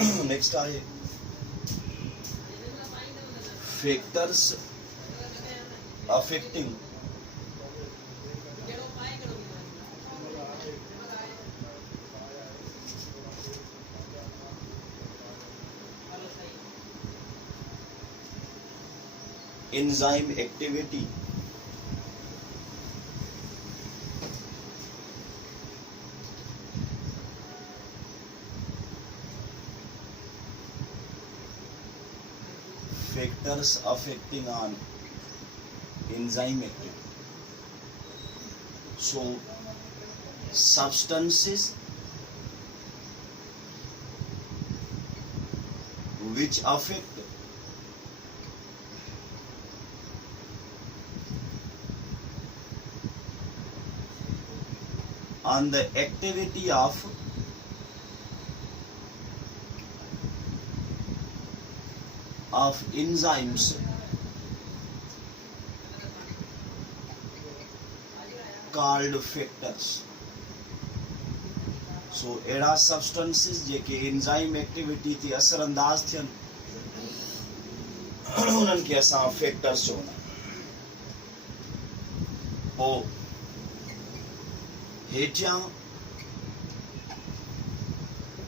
Next आहे factors affecting enzyme activity. Factors affecting on enzyme activity. So substances which affect on the activity of enzymes called factors. So एड़ा substances जेके enzyme activity थी असरअंदाज थियन उन्हनि खे असां factors चवंदा पोइ हेठियां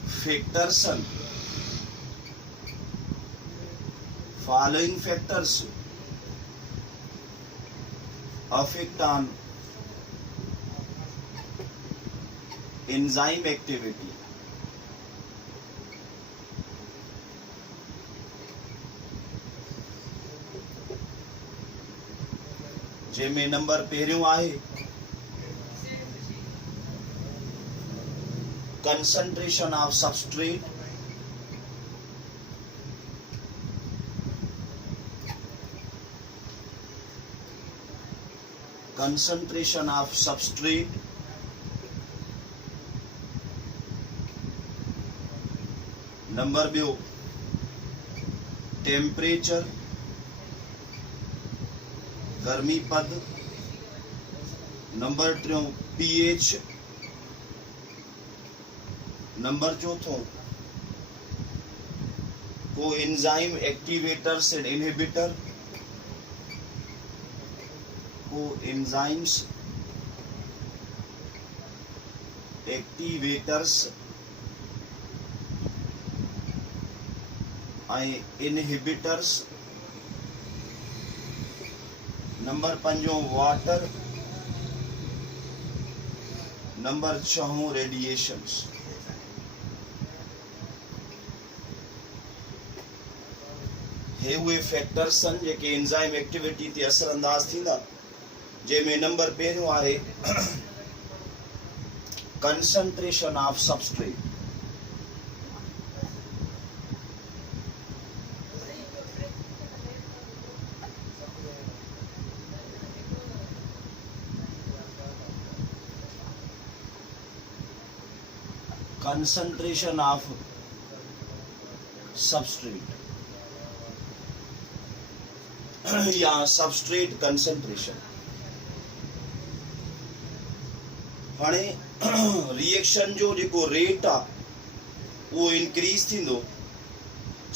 factors following factors affect on enzyme activity. जंहिंमें number पहिरियों आहे concentration of substrate, concentration of substrate, number ॿियो टेम्परेचर गर्मी पद, नंबर टियों pH, नंबर चौथों को एंजाइम एक्टिवेटर्स एंड इनहिबिटर, को एंजाइम्स एक्टिवेटर्स ऐं इनहिबिटर्स, नंबर पंजों वाटर, नंबर छहों रेडिएशंस। हे उहे फैक्टर्स आहिनि जेके एंजाइम एक्टिविटी ते असरअंदाज थींदा, जंहिंमें नंबर पहिरियों आहे concentration of substrate. concentration of substrate या substrate concentration। हाणे रिएक्शन जो जेको रेट आहे उहो इंक्रीज थींदो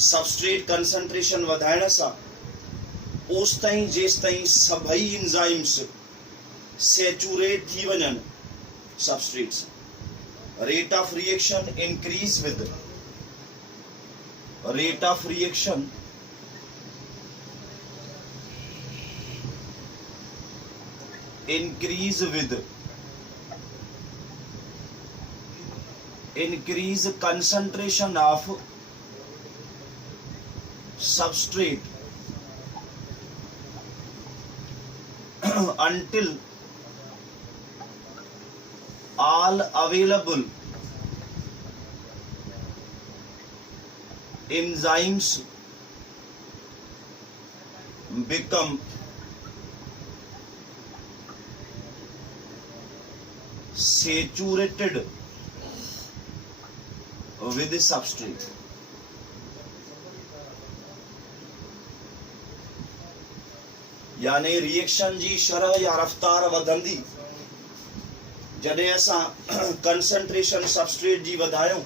सबस्ट्रेट कंसंट्रेशन वधाइण सां, ओस ताईं जेसि ताईं सभई एंजाइम्स सैचुरेट थी वञनि सबस्ट्रेट सां। Rate of reaction increase with rate of reaction increase with increase concentration of substrate until all available enzymes become saturated with the substrate। यानी रिएक्शन जी शरह या रफ्तार वधंदी जॾहिं असां कंसंट्रेशन सबस्ट्रेट जी वधायूं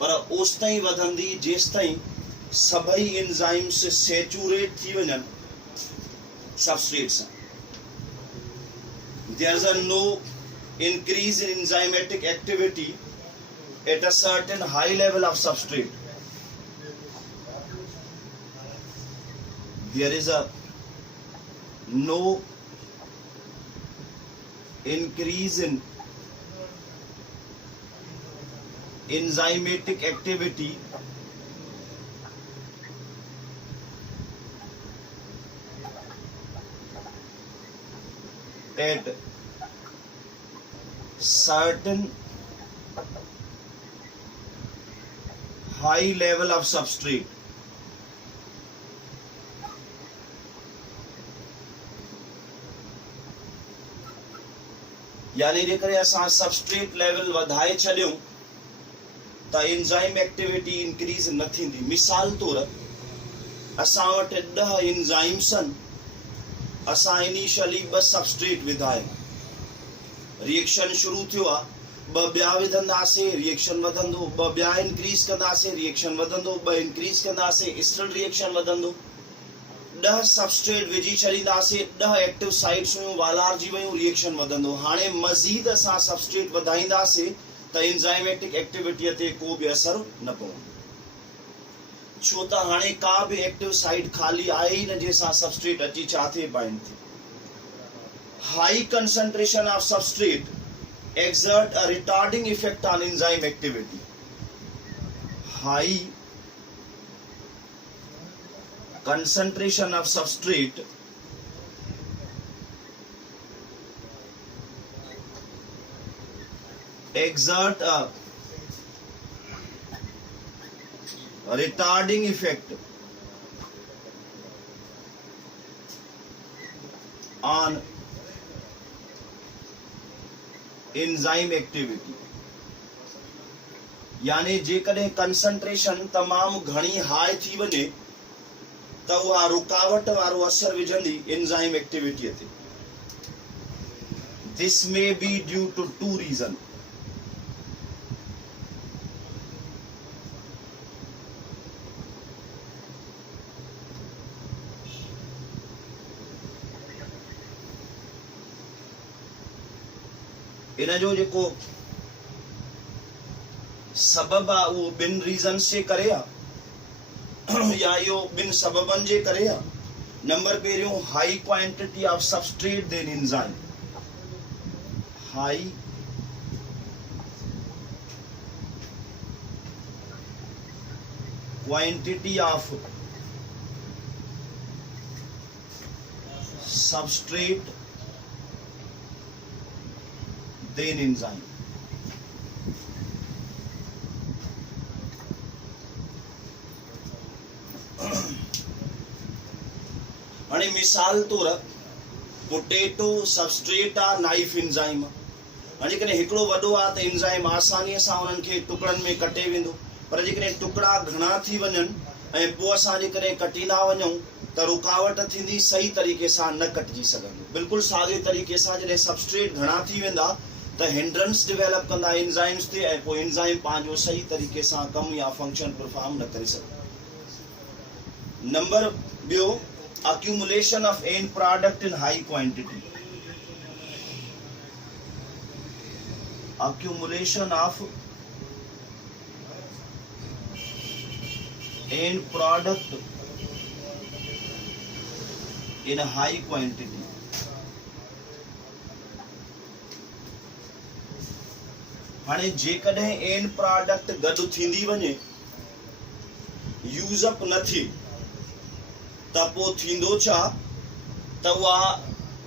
पर ओस ताईं वधंदी जेस ताईं सभई एंजाइम्स सैचुरेट थी वञनि सबस्ट्रेट सां. There is a no increase in enzymatic activity at a certain high level of substrate. There is a no increase in enzymatic activity at certain high level of substrate. यानी जेकर असां substrate level वधाए छॾियूं त enzyme activity increase न थींदी. मिसाल तौर असां वटि 10 एंजाइम्स आहिनि, असां इनिशियली 2 सबस्ट्रेट विधाए, रिएक्शन शुरू थियो आहे, 2 ॿिया विझंदासीं, रिएक्शन वधंदो, 2 ॿिया इंक्रीज कंदासीं, रिएक्शन वधंदो, 2 इंक्रीज कंदासीं, स्टिल रिएक्शन वधंदो. 10 सबस्ट्रेट विझी छॾींदासीं, 10 एक्टिव साइट्स हुयूं, वालारजी वयूं, रिएक्शन वधंदो. हाणे मज़ीद असां सबस्ट्रेट वधाईंदासीं त एंजाइमेटिक एक्टिविटीअ ते को बि असर न पवंदो, छो त हाणे का बि एक्टिव साइट खाली आहे ई न जंहिंसां सबस्ट्रेट अची छा थिए बाइंड थिए. High concentration of substrate exert a retarding effect on enzyme activity. High concentration of substrate exert a retarding effect on enzyme activity. यानी जेकॾहिं कंसंट्रेशन तमाम घणी हाई थी वञे त उहा रुकावट वारो असर विझंदी एंजाइम एक्टिविटीअ ते. This may be due to 2 reason. इन जो जेको सबब आहे उहो 2 रीजन्स जे करे आहे, या इहो 2 सबबनि जे करे आहे. नंबर पहिरियों, high quantity of substrate then enzyme. High quantity of substrate then enzyme. हाणे मिसाल तौर पोटेटो सबस्ट्रेट आहे, नाइफ एंजाइम. हाणे जेकॾहिं हिकिड़ो वॾो आहे त एंजाइम आसानीअ सां उन्हनि खे टुकड़नि में कटे वेंदो, पर जेकॾहिं टुकड़ा घणा थी वञनि ऐं पोइ असां जेकॾहिं कटींदा वञूं त रुकावट थींदी, सही तरीक़े सां न कटिजी सघंदो. बिल्कुलु साॻे तरीक़े सां जॾहिं सबस्ट्रेट घणा थी वेंदा त हिंड्रेंस डेवलप कंदा एंजाइम्स ते, ऐं पोइ एंजाइम पंहिंजो सही तरीक़े सां कमु या फंक्शन परफॉर्म न करे सघंदा. नंबर ॿियो, accumulation of end product in high quantity. Accumulation of end product in a high quantity. हाणे जेकॾहिं एंड प्रोडक्ट गॾु थींदी वञे, यूज़ अप न थिए, त पोइ थींदो छा त उहा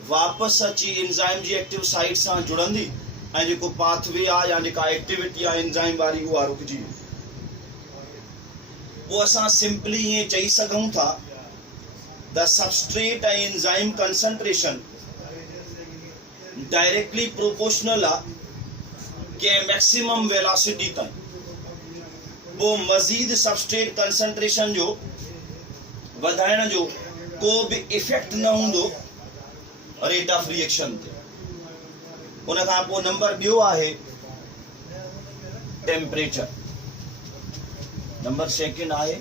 वापसि अची एंजाइम जी एक्टिव साइट सां जुड़ंदी ऐं जेको पाथवे आहे या जेका एक्टिविटी आहे एंजाइम वारी उहा रुकिजी वेंदी. पोइ असां सिंपली ईअं चई सघूं था त सबस्ट्रेट ऐं एंजाइम कंसंट्रेशन डायरेक्टली प्रोपोर्शनल आहे कंहिं मैक्सिमम वेलोसिटी ताईं. पोइ मज़ीद सबस्ट्रेट कंसंट्रेशन जो वधाइण जो को बि इफेक्ट न हूंदो रेट ऑफ रिएक्शन ते. उन खां पोइ नंबर ॿियो आहे टेम्परेचर. नंबर सेकंड आहे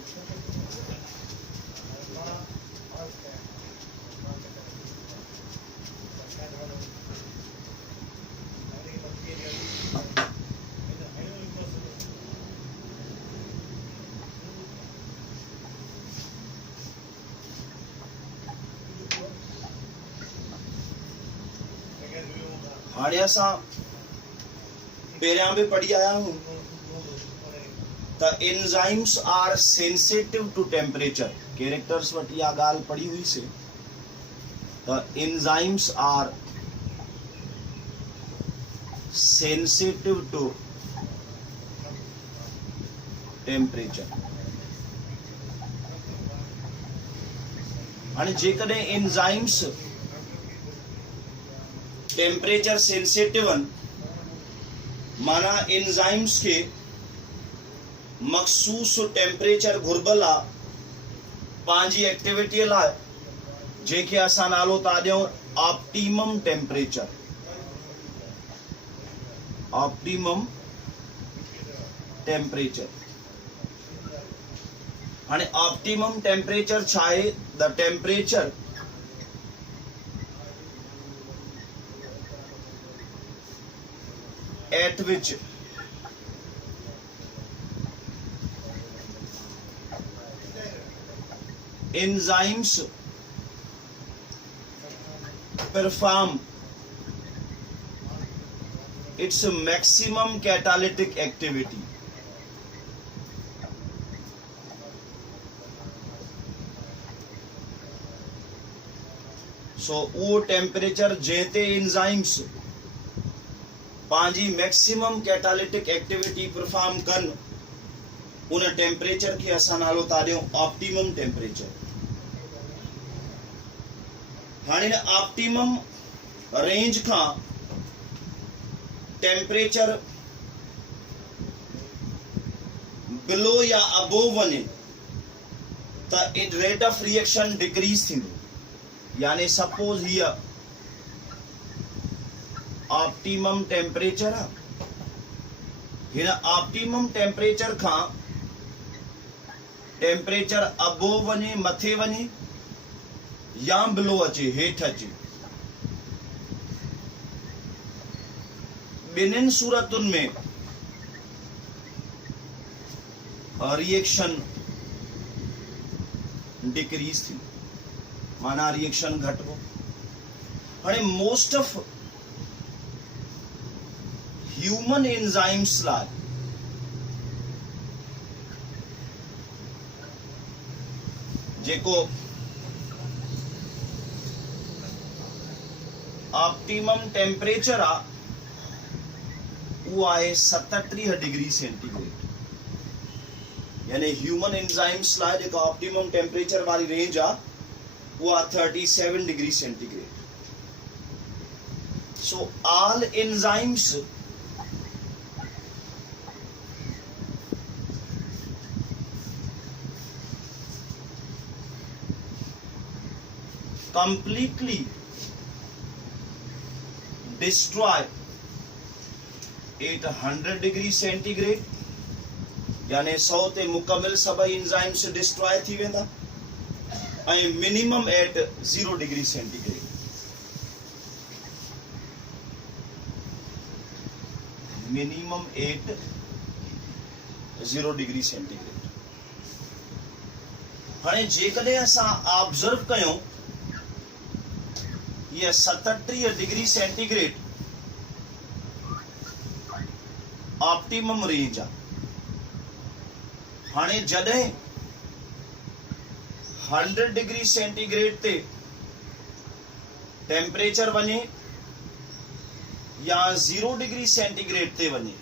हाणे असां पहिरियां बि पढ़ी आया हूं त enzymes are sensitive to temperature characters वटि इहा ॻाल्हि पढ़ी हुईसीं त enzymes are sensitive to temperature. हाणे जेकॾहिं एंजाइम्स टेम्परेचर सेंसिटिव आहिनि माना एंजाइम्स के मखसूस टेम्परेचर घुर्बल आहे पंहिंजी एक्टिविटी लाइ जंहिंखे असां नालो था ॾियूं ऑप्टिमम टेम्परेचर। ऑप्टिमम टेम्परेचर हाणे ऑप्टिमम टेम्परेचर छा आहे? The temperature at which enzymes perform its maximum catalytic activity। so वो टेम्परेचर जेते एंजाइम्स पंहिंजी मैक्सिमम कैटालिटिक एक्टिविटी परफॉर्म कन उन टेम्परेचर के असां नालो था ॾियूं ऑप्टिमम टेम्परेचर। हाणे ऑप्टिमम रेंज खां टेम्परेचर बिलो या अबोव वञे त रेट ऑफ रिएक्शन डिक्रीज थींदो। यानी सपोज हियर ऑप्टिमम टेम्परेचर हिन ऑप्टिमम टेम्परेचर खां टेम्परेचर अबोव वञे मथे वञे या बिलो अचे हेठि अचे ॿिन्हिनि सूरतुनि में रिएक्शन डिक्रीज थी माना रिएक्शन घटिबो। हाणे मोस्ट ऑफ ह्यूमन एंजाइम्स लाइ जेको ऑप्टिमम टेम्परेचर आहे उहो आहे 37 डिग्री सेंटीग्रेड। यानी ह्यूमन एंजाइम्स लाइ जेका ऑप्टिमम टेम्परेचर वारी रेंज आहे उहा 37 degree centigrade. So all enzymes completely destroy at 100 degree centigrade। यानी 100 ते मुकमिल सभई एंजाइम्स डिस्ट्रॉय थी वेंदा ऐं minimum at 0 degree centigrade. Minimum at 0 degree centigrade. हाणे जेकॾहिं असां ऑब्जर्व कयूं ये 37 डिग्री सेंटीग्रेड ऑप्टिमम रेंज आहे। हाणे जॾहिं 100 डिग्री सेंटीग्रेड ते टेम्परेचर वञे या 0 डिग्री सेंटीग्रेड ते वञे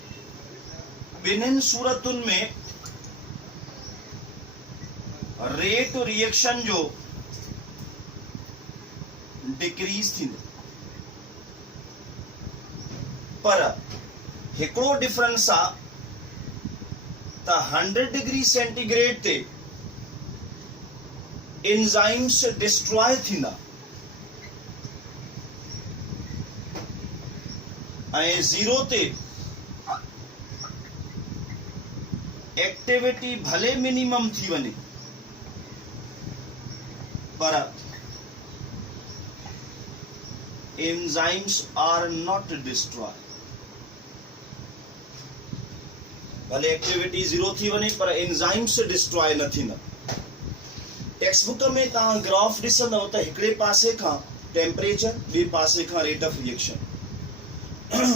ॿिन्हिनि सूरतुनि में रेट रिएक्शन जो डिक्रीज थींदो। पर हिकिड़ो डिफरेंस आहे त 100 डिग्री सेंटीग्रेड ते एंजाइम्स डिस्ट्रॉय थींदा ऐं 0 ते एक्टिविटी भले मिनिमम थी वञे पर एंजाइम्स आर नॉट डिस्ट्रॉय। भले एक्टिविटी 0 थी वञे पर एंजाइम्स डिस्ट्रॉय न थींदा। टेक्स्ट बुक में तव्हां ग्राफ ॾिसंदव त हिकिड़े पासे खां टेम्परेचर, ॿिए पासे खां rate of reaction.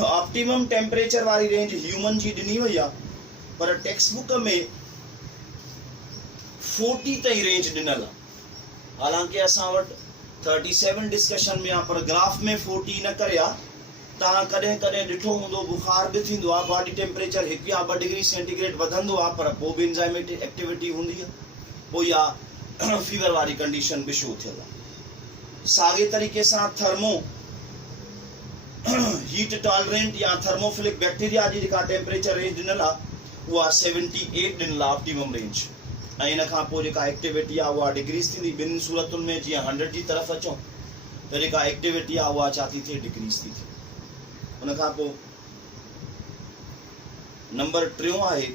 Optimum temperature वारी रेंज ह्यूमन जी ॾिनी वई आहे पर टेक्स्ट बुक में 40 ताईं रेंज ॾिनल आहे। हालांकि असां वटि 37 डिस्कशन में आहे पर ग्राफ में 40 न करे आहे। तव्हां कॾहिं कॾहिं ॾिठो हूंदो बुखार बि थींदो आहे, बॉडी टेम्परेचर 1 या 2 डिग्री सेंटीग्रेड वधंदो आहे पर पोइ बि एंजाइमेटिक एक्टिविटी हूंदी आहे, पोइ या फीवर वारी कंडीशन बि शो थियल आहे। साॻे तरीक़े सां थर्मो हीट टॉलरेंट या थर्मोफिलिक बैक्टीरिया जी जेका टेम्परेचर रेंज ॾिनल आहे उहा 78 ॾिनल आहे ऑप्टिमम रेंज। ऐं इन खां पोइ जेका एक्टिविटी आहे उहा डिक्रीज़ थींदी। ॿिनि सूरतुनि में जीअं 100 जी तरफ़ अचूं त जेका एक्टिविटी आहे उहा छा थी थिए, डिक्रीज़ थी थिए। उन खां पोइ नंबर 3 आहे